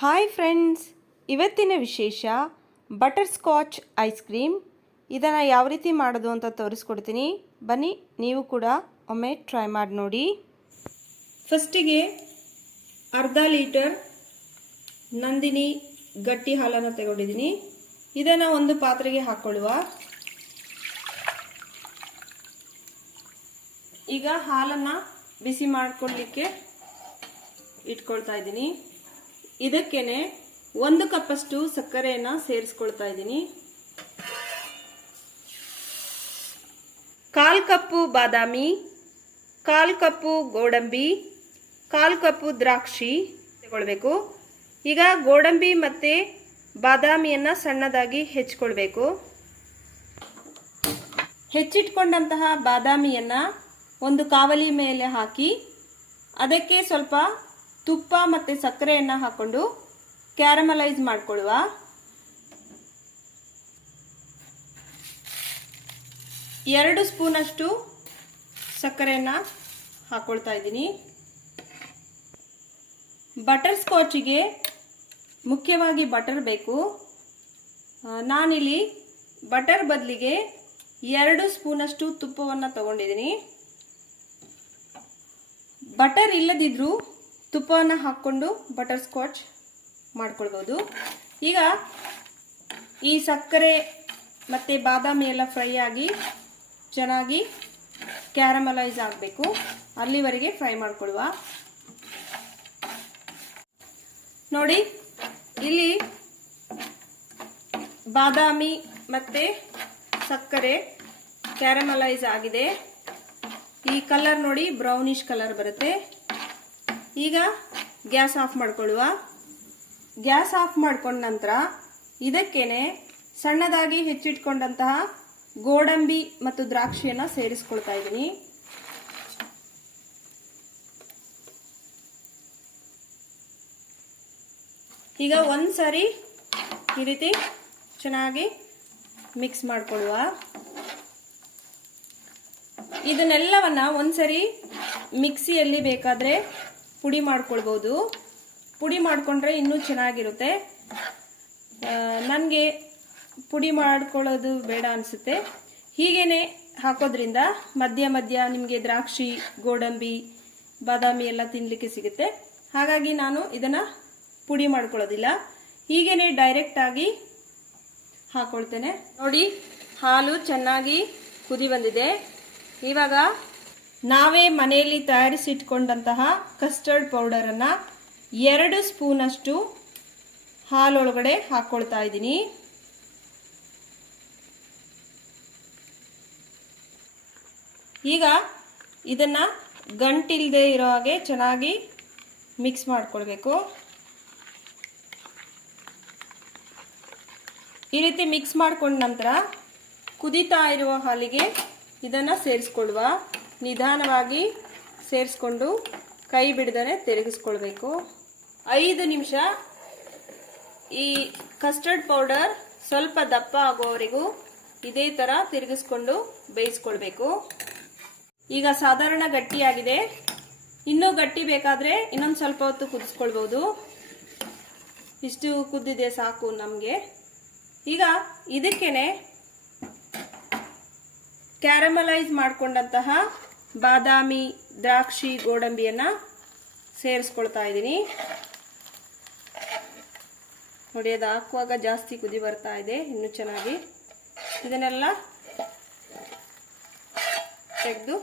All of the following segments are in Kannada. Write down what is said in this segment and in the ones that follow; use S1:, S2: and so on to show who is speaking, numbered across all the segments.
S1: ಹಾಯ್ ಫ್ರೆಂಡ್ಸ್ ಇವತ್ತಿನ ವಿಶೇಷ ಬಟರ್ ಸ್ಕಾಚ್ ಐಸ್ ಕ್ರೀಮ್ ಇದನ್ನು ಯಾವ ರೀತಿ ಮಾಡೋದು ಅಂತ ತೋರಿಸ್ಕೊಡ್ತೀನಿ. ಬನ್ನಿ, ನೀವು ಕೂಡ ಒಮ್ಮೆ ಟ್ರೈ ಮಾಡಿ ನೋಡಿ. ಫಸ್ಟಿಗೆ ಅರ್ಧ ಲೀಟರ್ ನಂದಿನಿ ಗಟ್ಟಿ ಹಾಲನ್ನು ತಗೊಂಡಿದ್ದೀನಿ. ಇದನ್ನು ಒಂದು ಪಾತ್ರೆಗೆ ಹಾಕ್ಕೊಳ್ಳುವ ಈಗ ಹಾಲನ್ನು ಬಿಸಿ ಮಾಡಿಕೊಳ್ಳಲಿಕ್ಕೆ ಇಟ್ಕೊಳ್ತಾ ಇದ್ದೀನಿ. ಇದಕ್ಕೇನೆ ಒಂದು ಕಪ್ಪಷ್ಟು ಸಕ್ಕರೆಯನ್ನು ಸೇರಿಸ್ಕೊಳ್ತಾ ಇದ್ದೀನಿ. ಕಾಲು ಕಪ್ಪು ಬಾದಾಮಿ, ಕಾಲು ಕಪ್ಪು ಗೋಡಂಬಿ, ಕಾಲು ಕಪ್ಪು ದ್ರಾಕ್ಷಿ ತಗೊಳ್ಬೇಕು. ಈಗ ಗೋಡಂಬಿ ಮತ್ತು ಬಾದಾಮಿಯನ್ನು ಸಣ್ಣದಾಗಿ ಹೆಚ್ಕೊಳ್ಬೇಕು. ಹೆಚ್ಚಿಟ್ಕೊಂಡಂತಹ ಬಾದಾಮಿಯನ್ನು ಒಂದು ಕಾವಲಿ ಮೇಲೆ ಹಾಕಿ ಅದಕ್ಕೆ ಸ್ವಲ್ಪ ತುಪ್ಪ ಮತ್ತು ಸಕ್ಕರೆಯನ್ನು ಹಾಕ್ಕೊಂಡು ಕ್ಯಾರಮಲೈಸ್ ಮಾಡಿಕೊಳ್ಳುವ. ಎರಡು ಸ್ಪೂನಷ್ಟು ಸಕ್ಕರೆಯನ್ನು ಹಾಕ್ಕೊಳ್ತಾ ಇದ್ದೀನಿ. ಬಟರ್ ಸ್ಕಾಚಿಗೆ ಮುಖ್ಯವಾಗಿ ಬಟರ್ ಬೇಕು. ನಾನಿಲ್ಲಿ ಬಟರ್ ಬದಲಿಗೆ ಎರಡು ಸ್ಪೂನಷ್ಟು ತುಪ್ಪವನ್ನು ತಗೊಂಡಿದ್ದೀನಿ. ಬಟರ್ ಇಲ್ಲದಿದ್ದರೂ ತುಪ್ಪವನ್ನು ಹಾಕ್ಕೊಂಡು ಬಟರ್ ಸ್ಕಾಚ್ ಮಾಡ್ಕೊಳ್ಬೋದು. ಈಗ ಈ ಸಕ್ಕರೆ ಮತ್ತು ಬಾದಾಮಿ ಎಲ್ಲ ಫ್ರೈ ಆಗಿ ಚೆನ್ನಾಗಿ ಕ್ಯಾರಮಲೈಸ್ ಆಗಬೇಕು. ಅಲ್ಲಿವರೆಗೆ ಫ್ರೈ ಮಾಡ್ಕೊಳ್ಳುವ ನೋಡಿ, ಇಲ್ಲಿ ಬಾದಾಮಿ ಮತ್ತು ಸಕ್ಕರೆ ಕ್ಯಾರಮಲೈಸ್ ಆಗಿದೆ. ಈ ಕಲರ್ ನೋಡಿ ಬ್ರೌನಿಶ್ ಕಲರ್ ಬರುತ್ತೆ. ಈಗ ಗ್ಯಾಸ್ ಆಫ್ ಮಾಡ್ಕೊಳ್ಳುವ. ಗ್ಯಾಸ್ ಆಫ್ ಮಾಡ್ಕೊಂಡ ನಂತರ ಇದಕ್ಕೇನೆ ಸಣ್ಣದಾಗಿ ಹೆಚ್ಚಿಟ್ಕೊಂಡಂತಹ ಗೋಡಂಬಿ ಮತ್ತು ದ್ರಾಕ್ಷಿಯನ್ನು ಸೇರಿಸ್ಕೊಳ್ತಾ ಇದ್ದೀನಿ. ಈಗ ಒಂದು ಸಾರಿ ಈ ರೀತಿ ಚೆನ್ನಾಗಿ ಮಿಕ್ಸ್ ಮಾಡ್ಕೊಳ್ಳುವ. ಇದನ್ನೆಲ್ಲವನ್ನ ಒಂದ್ಸರಿ ಮಿಕ್ಸಿಯಲ್ಲಿ ಬೇಕಾದರೆ ಪುಡಿ ಮಾಡ್ಕೊಳ್ಬೋದು. ಪುಡಿ ಮಾಡಿಕೊಂಡ್ರೆ ಇನ್ನೂ ಚೆನ್ನಾಗಿರುತ್ತೆ. ನನಗೆ ಪುಡಿ ಮಾಡ್ಕೊಳ್ಳೋದು ಬೇಡ ಅನಿಸುತ್ತೆ. ಹೀಗೇನೆ ಹಾಕೋದ್ರಿಂದ ಮಧ್ಯ ಮಧ್ಯ ನಿಮಗೆ ದ್ರಾಕ್ಷಿ, ಗೋಡಂಬಿ, ಬಾದಾಮಿ ಎಲ್ಲ ತಿನ್ನಲಿಕ್ಕೆ ಸಿಗುತ್ತೆ. ಹಾಗಾಗಿ ನಾನು ಇದನ್ನು ಪುಡಿ ಮಾಡ್ಕೊಳ್ಳೋದಿಲ್ಲ. ಹೀಗೇನೆ ಡೈರೆಕ್ಟಾಗಿ ಹಾಕೊಳ್ತೇನೆ. ನೋಡಿ, ಹಾಲು ಚೆನ್ನಾಗಿ ಕುದಿ ಬಂದಿದೆ. ಇವಾಗ ನಾವೇ ಮನೆಯಲ್ಲಿ ತಯಾರಿಸಿಟ್ಕೊಂಡಂತಹ ಕಸ್ಟರ್ಡ್ ಪೌಡರನ್ನು ಎರಡು ಸ್ಪೂನಷ್ಟು ಹಾಲೊಳಗಡೆ ಹಾಕ್ಕೊಳ್ತಾ ಇದ್ದೀನಿ. ಈಗ ಇದನ್ನು ಗಂಟಿಲ್ಲದೆ ಇರೋ ಹಾಗೆ ಚೆನ್ನಾಗಿ ಮಿಕ್ಸ್ ಮಾಡಿಕೊಳ್ಬೇಕು. ಈ ರೀತಿ ಮಿಕ್ಸ್ ಮಾಡ್ಕೊಂಡ ನಂತರ ಕುದೀತಾ ಇರುವ ಹಾಲಿಗೆ ಇದನ್ನು ಸೇರಿಸ್ಕೊಳ್ಳುವ ನಿಧಾನವಾಗಿ ಸೇರಿಸ್ಕೊಂಡು ಕೈ ಬಿಡದೇ ತಿರುಗಿಸ್ಕೊಳ್ಬೇಕು. ಐದು ನಿಮಿಷ. ಈ ಕಸ್ಟರ್ಡ್ ಪೌಡರ್ ಸ್ವಲ್ಪ ದಪ್ಪ ಆಗೋವರೆಗೂ ಇದೇ ಥರ ತಿರುಗಿಸ್ಕೊಂಡು ಬೇಯಿಸ್ಕೊಳ್ಬೇಕು. ಈಗ ಸಾಧಾರಣ ಗಟ್ಟಿಯಾಗಿದೆ. ಇನ್ನೂ ಗಟ್ಟಿ ಬೇಕಾದರೆ ಇನ್ನೊಂದು ಸ್ವಲ್ಪ ಹೊತ್ತು ಕುದಿಸ್ಕೊಳ್ಬೋದು. ಇಷ್ಟು ಕುದ್ದಿದೆ ಸಾಕು ನಮಗೆ. ಈಗ ಇದಕ್ಕೇನೆ ಕ್ಯಾರಮಲೈಸ್ ಮಾಡಿಕೊಂಡಂತಹ ಬಾದಾಮಿ, ದ್ರಾಕ್ಷಿ, ಗೋಡಂಬಿಯನ್ನು ಸೇರಿಸ್ಕೊಳ್ತಾ ಇದ್ದೀನಿ. ನೋಡಿ, ಅದು ಹಾಕುವಾಗ ಜಾಸ್ತಿ ಕುದಿ ಬರ್ತಾ ಇದೆ, ಇನ್ನೂ ಚೆನ್ನಾಗಿ. ಇದನ್ನೆಲ್ಲ ತೆಗೆದು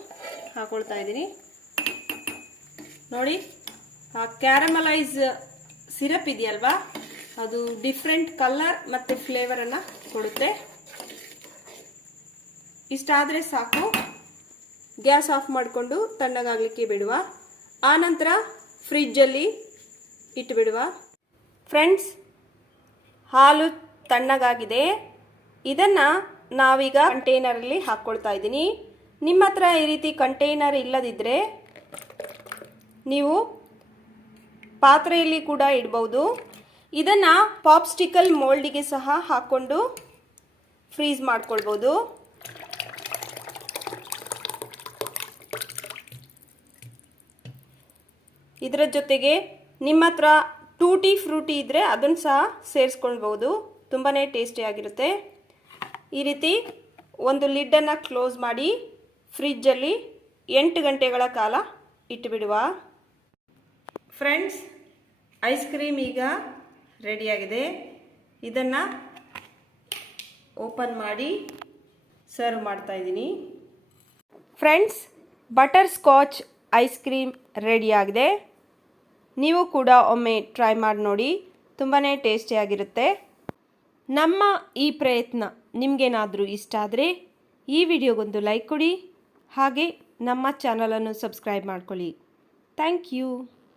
S1: ಹಾಕೊಳ್ತಾ ಇದ್ದೀನಿ. ನೋಡಿ, ಆ ಕ್ಯಾರಮಲೈಸ್ ಸಿರಪ್ ಇದೆಯಲ್ವಾ? ಅದು ಡಿಫ್ರೆಂಟ್ ಕಲರ್ ಮತ್ತು ಫ್ಲೇವರನ್ನು ಕೊಡುತ್ತೆ. ಇಷ್ಟಾದರೆ ಸಾಕು. ಗ್ಯಾಸ್ ಆಫ್ ಮಾಡಿಕೊಂಡು ತಣ್ಣಗಾಗಲಿಕ್ಕೆ ಬಿಡುವ. ಆನಂತರ ಫ್ರಿಜ್ಜಲ್ಲಿ ಇಟ್ಟುಬಿಡುವ ಫ್ರೆಂಡ್ಸ್, ಹಾಲು ತಣ್ಣಗಾಗಿದೆ. ಇದನ್ನು ನಾವೀಗ ಕಂಟೈನರಲ್ಲಿ ಹಾಕ್ಕೊಳ್ತಾ ಇದ್ದೀನಿ. ನಿಮ್ಮ ಹತ್ರ ಈ ರೀತಿ ಕಂಟೈನರ್ ಇಲ್ಲದಿದ್ದರೆ ನೀವು ಪಾತ್ರೆಯಲ್ಲಿ ಕೂಡ ಇಡ್ಬೋದು. ಇದನ್ನು ಪಾಪ್ಸ್ಟಿಕಲ್ ಮೋಲ್ಡಿಗೆ ಸಹ ಹಾಕ್ಕೊಂಡು ಫ್ರೀಸ್ ಮಾಡ್ಕೊಳ್ಬೋದು. ಇದರ ಜೊತೆಗೆ ನಿಮ್ಮ ಹತ್ರ ಟೂಟಿ ಫ್ರೂಟಿ ಇದ್ದರೆ ಅದನ್ನು ಸಹ ಸೇರಿಸ್ಕೊಳ್ಬೋದು. ತುಂಬಾ ಟೇಸ್ಟಿಯಾಗಿರುತ್ತೆ ಈ ರೀತಿ ಒಂದು ಲಿಡ್ಡನ್ನು ಕ್ಲೋಸ್ ಮಾಡಿ ಫ್ರಿಜ್ಜಲ್ಲಿ ಎಂಟು ಗಂಟೆಗಳ ಕಾಲ ಇಟ್ಟುಬಿಡುವ. ಫ್ರೆಂಡ್ಸ್, ಐಸ್ ಕ್ರೀಮ್ ಈಗ ರೆಡಿಯಾಗಿದೆ. ಇದನ್ನು ಓಪನ್ ಮಾಡಿ ಸರ್ವ್ ಮಾಡ್ತಾ ಇದ್ದೀನಿ. Friends, butterscotch ice cream ರೆಡಿಯಾಗಿದೆ. ನೀವು ಕೂಡ ಒಮ್ಮೆ ಟ್ರೈ ಮಾಡಿ ನೋಡಿ. ತುಂಬಾ ಟೇಸ್ಟಿಯಾಗಿರುತ್ತೆ ನಮ್ಮ ಈ ಪ್ರಯತ್ನ ನಿಮಗೇನಾದರೂ ಇಷ್ಟ ಆದರೆ ಈ ವಿಡಿಯೋಗೊಂದು ಲೈಕ್ ಕೊಡಿ. ಹಾಗೆ ನಮ್ಮ ಚಾನಲನ್ನು ಸಬ್ಸ್ಕ್ರೈಬ್ ಮಾಡ್ಕೊಳ್ಳಿ. Thank you